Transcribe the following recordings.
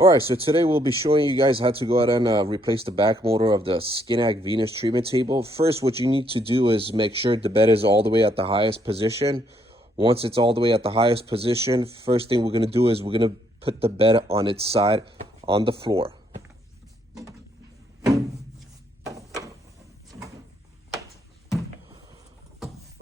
Alright, so today we'll be showing you guys how to go ahead and replace the back motor of the Skinak Venus treatment table. First, what you need to do is make sure the bed is all the way at the highest position. Once it's all the way at the highest position, first thing we're going to do is we're going to put the bed on its side on the floor.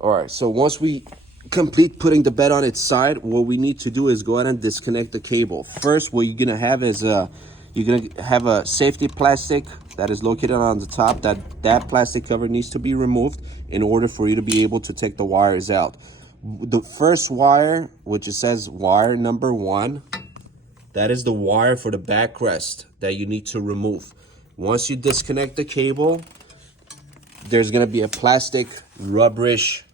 Alright, so once we complete putting the bed on its side, what we need to do is go ahead and disconnect the cable. First, what you're gonna have is you're gonna have a safety plastic that is located on the top. That plastic cover needs to be removed in order for you to be able to take the wires out. The first wire, which it says wire number 1, that is the wire for the backrest that you need to remove. Once you disconnect the cable, there's gonna be a plastic rubberish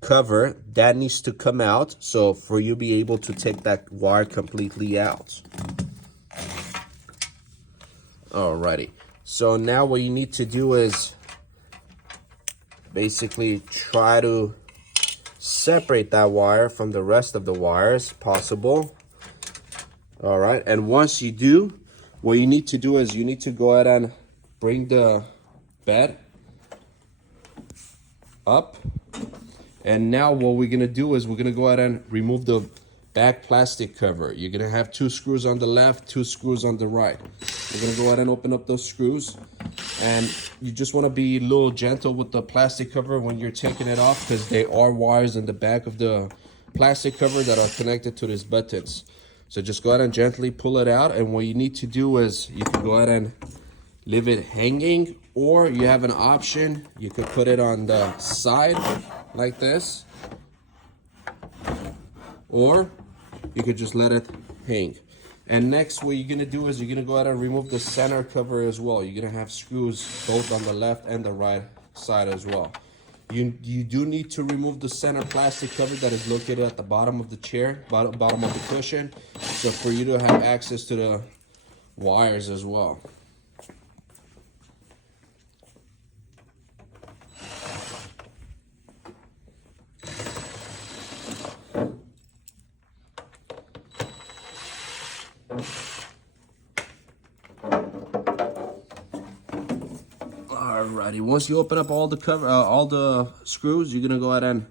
cover that needs to come out, so for you to be able to take that wire completely out. Alrighty, so now what you need to do is basically try to separate that wire from the rest of the wires possible. Alright, and once you do, what you need to do is you need to go ahead and bring the bed up. And now what we're gonna do is we're gonna go ahead and remove the back plastic cover. You're gonna have 2 screws on the left, 2 screws on the right. We're gonna go ahead and open up those screws. And you just wanna be a little gentle with the plastic cover when you're taking it off, because there are wires in the back of the plastic cover that are connected to these buttons. So just go ahead and gently pull it out. And what you need to do is you can go ahead and leave it hanging, or you have an option. You could put it on the side like this, or you could just let it hang. And next, what you're gonna do is you're gonna go ahead and remove the center cover as well. You're gonna have screws both on the left and the right side as well. You do need to remove the center plastic cover that is located at the bottom of the chair, bottom of the cushion, so for you to have access to the wires as well. Alrighty, once you open up all the cover, all the screws, you're gonna go ahead and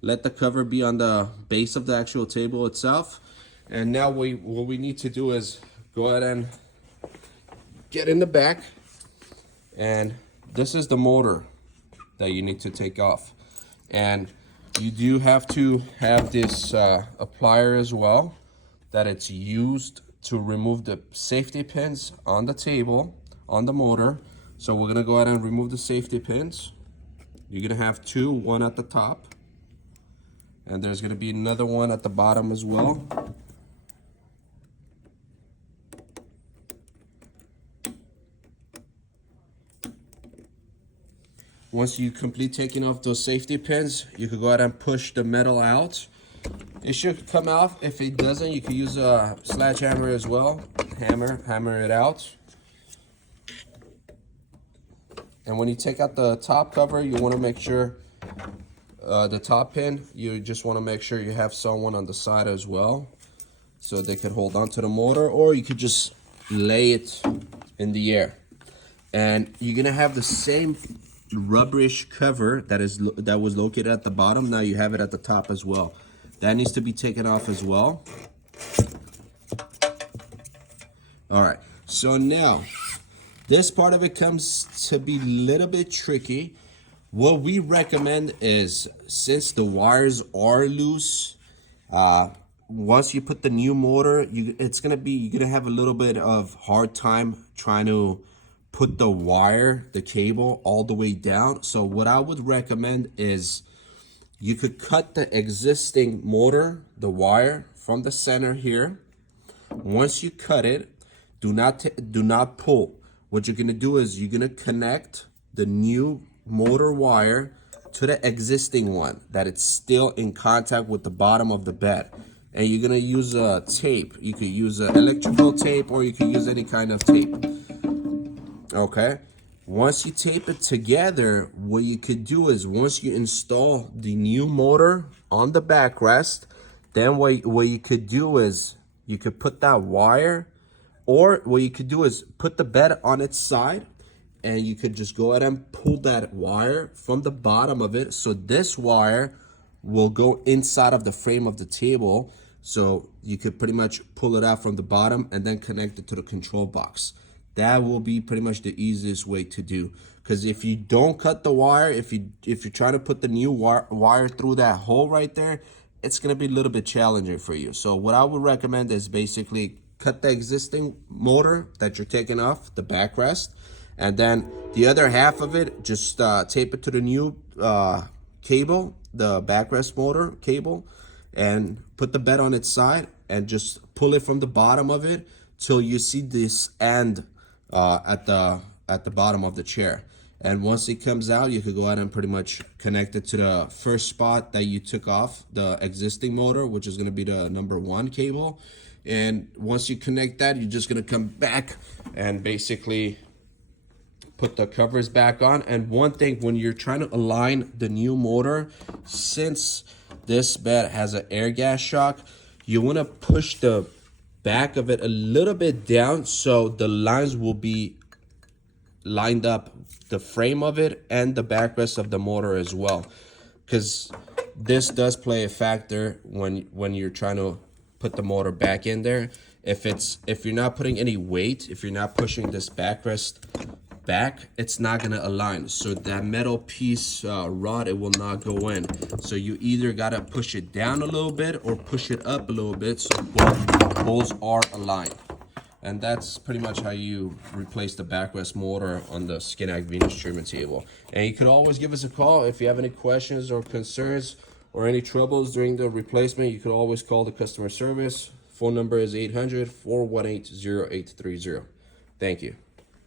let the cover be on the base of the actual table itself. And now what we need to do is go ahead and get in the back. And this is the motor that you need to take off. And you do have to have this plier as well, that it's used to remove the safety pins on the table, on the motor. So we're gonna go ahead and remove the safety pins. You're gonna have 2, one at the top, and there's gonna be another one at the bottom as well. Once you complete taking off those safety pins, you can go ahead and push the metal out. It should come out. If it doesn't, you can use a sledgehammer as well. Hammer it out. And when you take out the top cover, you want to make sure the top pin, you just want to make sure you have someone on the side as well, so they could hold on to the motor, or you could just lay it in the air. And you're gonna have the same rubberish cover that was located at the bottom. Now you have it at the top as well. That needs to be taken off as well. All right, so now this part of it comes to be a little bit tricky. What we recommend is, since the wires are loose, once you put the new motor, you're gonna have a little bit of hard time trying to put the cable all the way down. So what I would recommend is you could cut the existing motor, the wire from the center here. Once you cut it, do not pull. What you're gonna do is you're gonna connect the new motor wire to the existing one that it's still in contact with the bottom of the bed. And you're gonna use a tape. You could use an electrical tape, or you could use any kind of tape. Okay? Once you tape it together, what you could do is, once you install the new motor on the backrest, then what you could do is you could put that wire Or what you could do is put the bed on its side, and you could just go ahead and pull that wire from the bottom of it. So this wire will go inside of the frame of the table. So you could pretty much pull it out from the bottom and then connect it to the control box. That will be pretty much the easiest way to do. Because if you don't cut the wire, if you're trying to put the new wire through that hole right there, it's gonna be a little bit challenging for you. So what I would recommend is basically cut the existing motor that you're taking off, the backrest, and then the other half of it, just tape it to the new cable, the backrest motor cable, and put the bed on its side and just pull it from the bottom of it till you see this end at the bottom of the chair. And once it comes out, you could go ahead and pretty much connect it to the first spot that you took off the existing motor, which is going to be the number 1 cable. And once you connect that, you're just going to come back and basically put the covers back on. And one thing, when you're trying to align the new motor, since this bed has an air gas shock, you want to push the back of it a little bit down so the lines will be lined up, the frame of it and the backrest of the motor as well, because this does play a factor when you're trying to put the motor back in there. If you're not putting any weight, if you're not pushing this backrest back, it's not going to align. So that metal piece rod, it will not go in. So you either got to push it down a little bit or push it up a little bit so both holes are aligned. And that's pretty much how you replace the backrest motor on the Skinak Venus treatment table. And you could always give us a call if you have any questions or concerns or any troubles during the replacement. You could always call the customer service. Phone number is 800-418-0830. Thank you.